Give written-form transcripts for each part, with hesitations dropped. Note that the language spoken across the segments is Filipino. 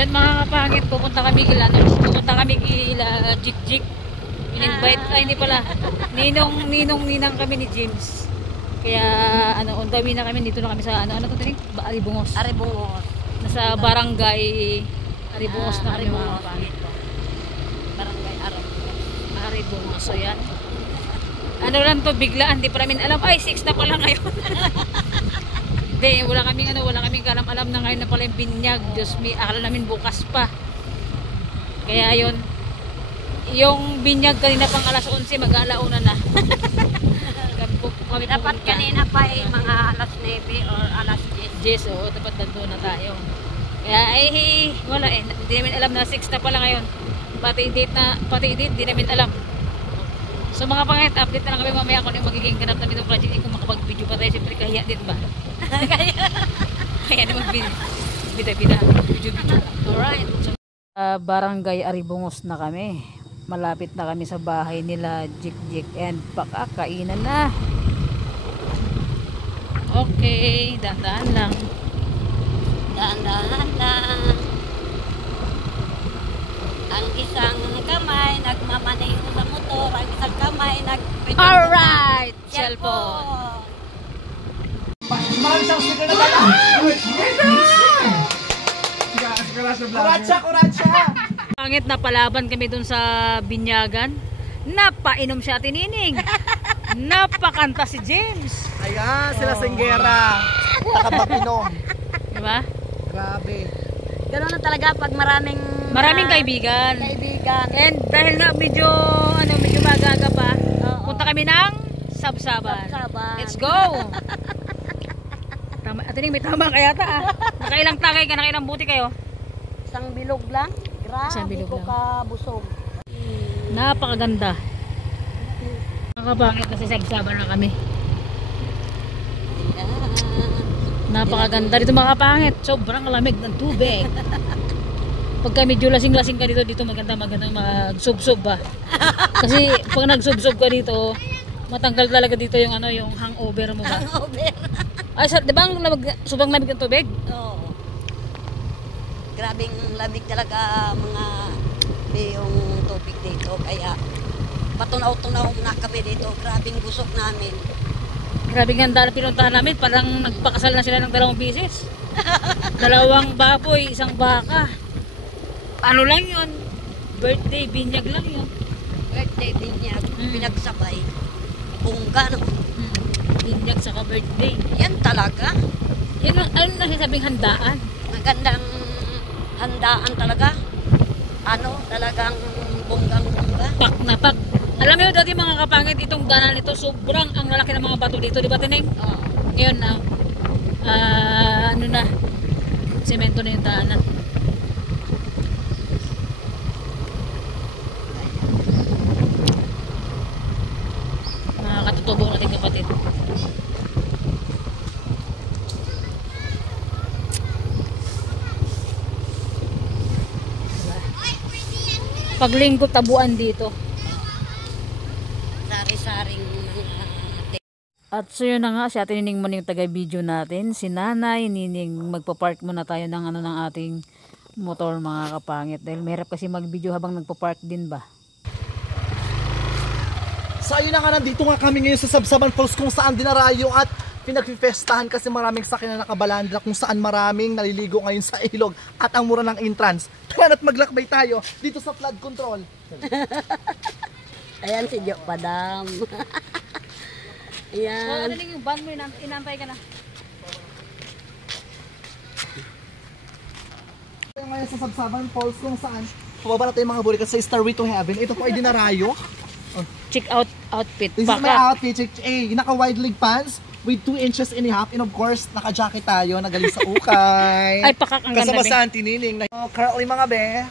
Ayun mga kapangit, pupunta kami kila Jik-Jik. In-invite, ay hindi pala, ninang kami ni James. Kaya ano, on the way na kami, dito na kami sa ano to tinig? Aribungos. Aribungos. Nasa barangay Aribungos na kami mga kapangit. Barangay Aribungos. So yan. Ano lang to, biglaan, di pa namin alam. Ay, 6 na pala ngayon. Hindi, wala kaming alam na ngayon na pala yung binyag. Diyos me, akala namin bukas pa. Kaya yun, yung binyag kanina pang alas 11, mag-alauna na. Dapat kanina pa mga alas 9 or alas 10. Oo, dapat nandun na tayo. Kaya wala hindi namin alam na 6 na pala ngayon. Pati date, di namin alam. So mga pangit, update na lang kami mamaya kung ano yung magiging ganap namin itong project. Kung makapag-video pa tayo, siyempre kaya din ba? Kaya na mag-bida-bida. Video-video. Alright. So, barangay Aribungos na kami. Malapit na kami sa bahay nila Jik-Jik and pakakainan na. Okay, dahan-dahan lang. Dahan-dahan lang. Ang isang kamay nagmamaneho sa motor, ang isang kamay Alright! Cellphone. Marami siyang sticker na dala. Kuratsa! Pangit na palaban kami dun sa binyagan. Napainom siya tinining. Napakanta si James. Ayan, sila Singgera. Nakapag-inom. Diba? Grabe. Ganoon na talaga pag maraming kaibigan. And dahil nga medyo magaga pa, punta kami ng Sabsaban. Let's go! Atining may tama kaya ta. Nakailang tagay ka, nakailang buti kayo? Isang bilog lang. Grabe ko kabusog. Napakaganda. Nakapangit na sa Sabsaban na kami. Napakaganda dito mga kapangit. Sobrang lamig ng tubig. Pagka medyo lasing-lasing ka dito maganda mag-sub-sub ba. Kasi pag nag-sub-sub ka dito, matanggal talaga dito yung yung hangover mo ba. Hangover. Ay, di ba sobrang lamig ng tubig? Oo. Grabing lamig talaga yung tubig dito. Kaya patunaw-tunaw na kami dito. Grabing busog namin. Grabe ganda na pinuntahan namin. Parang nagpakasal na sila ng 2 bisis. 2 baboy, 1 baka. Ano lang yun? Birthday, binyag lang yun. Birthday, binyag. Pinagsabay. Bungga no? Binyag saka birthday. Yan talaga. Yan ano nasasabing handaan? Magandang handaan talaga. Talagang bunggang-bungga. Pak na pak. Alam mo dati mga kapangit, itong daanan nito, sobrang ang lalaki ng mga bato dito, di ba Tineng? Oo. Ngayon na, semento na yung daanan. Mga katutubong natin kapatid. Paglinggo tabuan dito. Sari-saring At so yun na nga, si Ate Nining muna yung taga-video natin. Si Nanay Nining, magpa-park muna tayo ng ng ating motor mga kapangit. Dahil mahirap kasi mag-video habang nagpa-park din ba. So ayun na nga, nandito nga kami ngayon sa Sabsaban Falls kung saan dinarayo at pinagpipestahan kasi maraming sakyan na nakabalandra kung saan maraming naliligo ngayon sa ilog at ang mura ng entrance. Tara na't maglakbay tayo dito sa flood control. Ayan si Jo Padam. Ayan. Ano yung van mo, inantay ka na. Ngayon sa Sabsaban Falls kung saan pababa na tayo mga burikat sa Starway to Heaven. Ito po ay dinarayo. Check out outfit. This is my outfit. Naka wide leg pants with 2.5 inches and of course, naka-jacket tayo na galing sa ukay. Ay, pakak ang ganda. Kasama sa Auntie Nining. Currently mga be,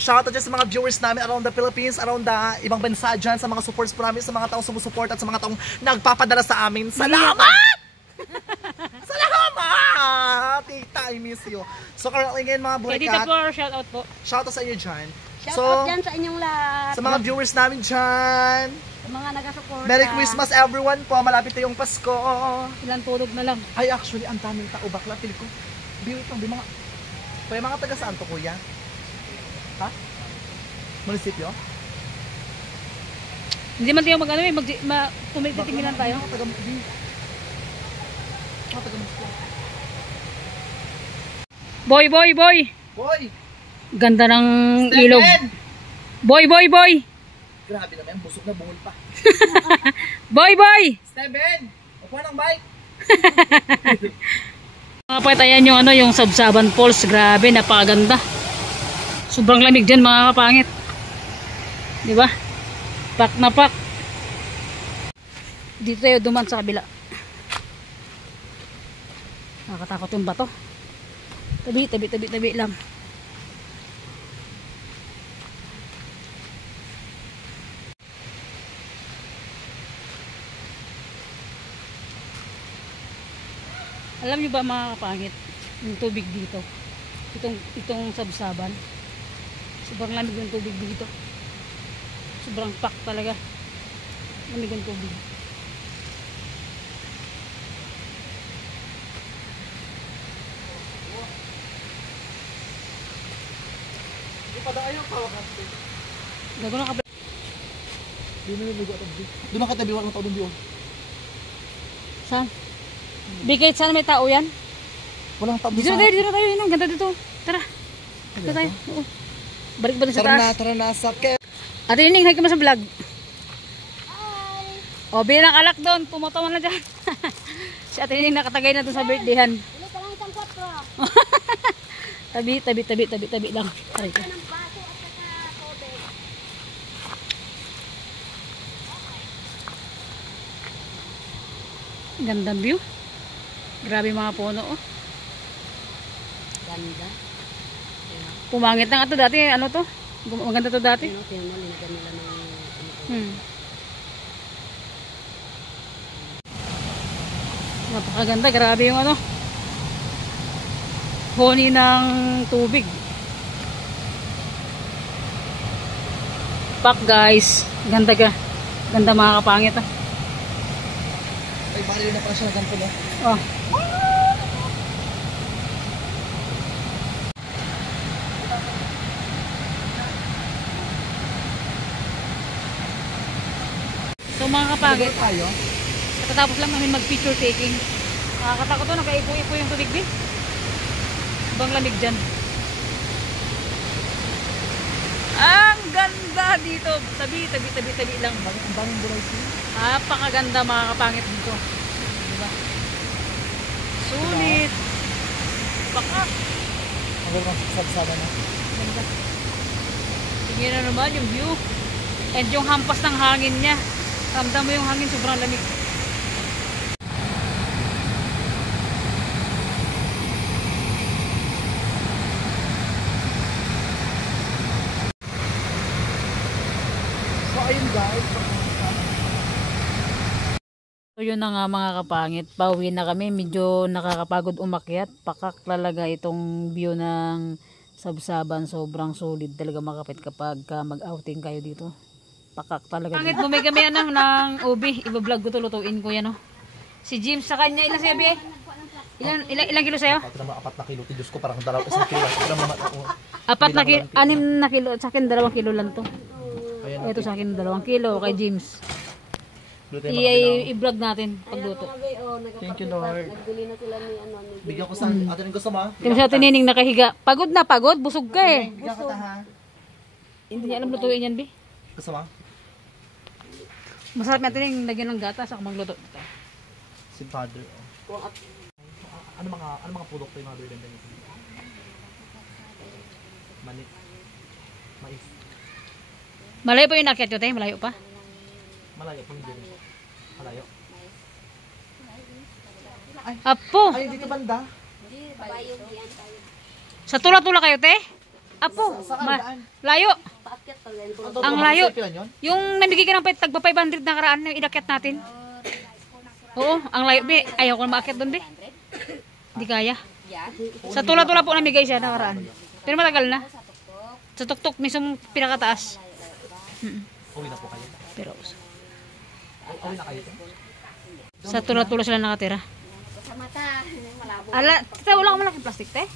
shoutout dyan sa mga viewers namin around the Philippines, around the ibang bansa dyan, sa mga supports namin, sa mga taong sumusuport at sa mga taong nagpapadala sa amin. Salamat! Salamat! Tita, I miss you. So currently ngayon mga burikat. Dito po, shoutout po. Shoutout sa inyo dyan. Shoutout dyan sa inyong lahat. Sa mga viewers namin dyan. Sa mga nagasuporta. Merry Christmas everyone po. Malapit na yung Pasko. Ilan tulog na lang. Ay actually, ang daming tao bakla. Pili ko. Biwit lang, di mga Kaya mga taga saan to, kuya? Ha? Munisipyo? Hindi man tayo mag-ano eh, tumitinginan tayo. Mga taga munisipyo. Boy! Boy! Ganda ng Steven! ilog. Boy! Grabe naman, busog na bungol pa. Boy! Steven! Upo ng bike! Mga kapatid, ayan yung, yung Sabsaban Falls. Grabe, napakaganda. Sobrang lamig dyan mga kapangit. Diba? Pak na pak. Dito tayo duman sa kabila. Nakakatakot yung bato. Tabi lang. Alam niyo ba mga kapangit, yung tubig dito, itong Sabsaban, sobrang lamig ng tubig dito. Sobrang pak talaga. Lamig ng tubig. Gago na kabila. Doon ang katabi, walang tao doon doon. Saan? Bigay sana may tao yan. Walang tao Dito tayo, yun ang ganda dito. Tara. Dito tayo. Oo. Balik ba sa taas? Tara na, sakit. Ate Nining, hi ka mo sa vlog. O, bilang alak doon, tumutawan na dyan. Si Ate Nining nakatagay na doon sa birthdayhan. Tabi lang. Aray ko. Gandang view. Grabe mga puno, oh. Ganda. Pumangit na nga to dati, ano to? Maganda to dati. Tingnan mo, linagyan nila ng Napakaganda, grabe yung ano. Honi ng tubig. Pak guys. Ganda ga. Ganda mga kapangit, ah. Ay, bali na pala siya ng ganito, no? Oh. So mga kapangit, tayo. katapos lang namin mag-picture taking. Nakakatakot to, nagkaipo-ipo yung tubig din. Ibang lamig dyan. Ang ganda dito. Tabi lang. Ang bangin bulay siya. Napakaganda mga kapangit dito. Diba? Sulit. Baka. Ang ganda ng Sabsaban na. Ganda. Tingnan na naman yung view. And yung hampas ng hangin niya. Ramdam mo yung hangin, sobrang lamig. So, ayun guys. So yun na nga mga kapangit, pauwi na kami, medyo nakakapagod umakyat, pakak talaga itong view ng Sabsaban, sobrang solid talaga mga kapit kapag mag-outing kayo dito. Pakak talaga. Pangit, bumay kami ng ubi, iba-vlog ko to, lutuin ko yan, oh. Si James sa kanya, ilan sa'yo, Bi? Ilang kilo sa'yo? 4 na kilo, Diyos ko, parang 1 kilo. 4 na kilo, 6 na kilo, sa akin 2 kilo lang to. Ito sa akin 2 kilo, kay James. I-vlog natin pagluto. Thank you, Lord. Bigyan ko sa atin gusto mo. Tingnan sa Nining nakahiga. Pagod na pagod, busog ka eh. Bigyan kita ha. Hindi niya alam lutuin yan, Bi. Gusto mo? Masarap natin yung lagyan ng gatas ako magluto. Si Father. Ano mga produkto yung mga bibenta niyo? Mani. Mais. Malayo pa yung nakyat yun, malayo pa. Malayo pa hindi. Malayo. Apo! Ay, dito banda. Sa tula-tula kayo, te? Apo! Layo! Ang layo. Yung namigay ka ng tagpa 500 na karaan yung inakyat natin. Oo, ang layo, Be. Ayaw ko na maakyat doon, Be. Hindi kaya. Sa tula-tula po namigay siya na karaan. Pero matagal na. Sa tuktok mismo pinakataas. Uwi na po kayo. Pero Uwi na kayo. sa tula-tula sila nakatira. Ala, tita, wala ka malaking plastic, te?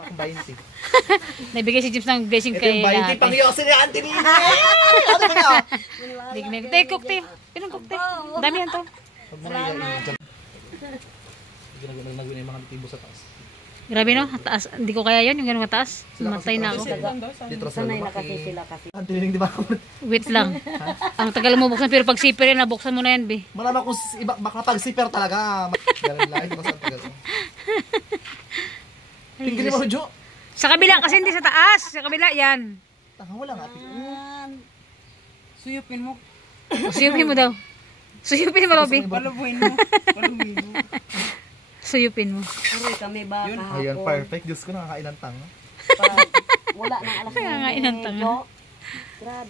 Pang 20. Nabigay si James ng blessing Ito kay yung 20 pang yosin ni Auntie Nini. Ano ba nga? Tay, cook, tay. Pinang cook, tay. Dami yan to. Huwag mo na i-jump. Nagawin yung mga tibo sa taas. Grabe no, taas. Hindi ko kaya yun, yung ganun mataas. Matay na ako. Dito sa Sanay na lumaki. kasi sila kasi. Auntie Nini, di ba? Wait lang. Ang tagal mo buksan, pero pag zipper yan, nabuksan mo na yan, be. Marama kung iba, baka pag zipper talaga. Ganun lang, ito sa tagal. Tingnan mo, Jo. Sa kabila, kasi hindi sa taas. Sa kabila, yan. Tanga, wala nga. Suyupin mo. Suyupin mo daw. Suyupin mo, Robby. Palubuin mo. Palubuin mo. Suyupin mo. Aray kami ba kahapon? Ayun, perfect. Diyos ko, nakakain ng tanga. Pag wala nang alas Kaya nga inantanga. Grabe.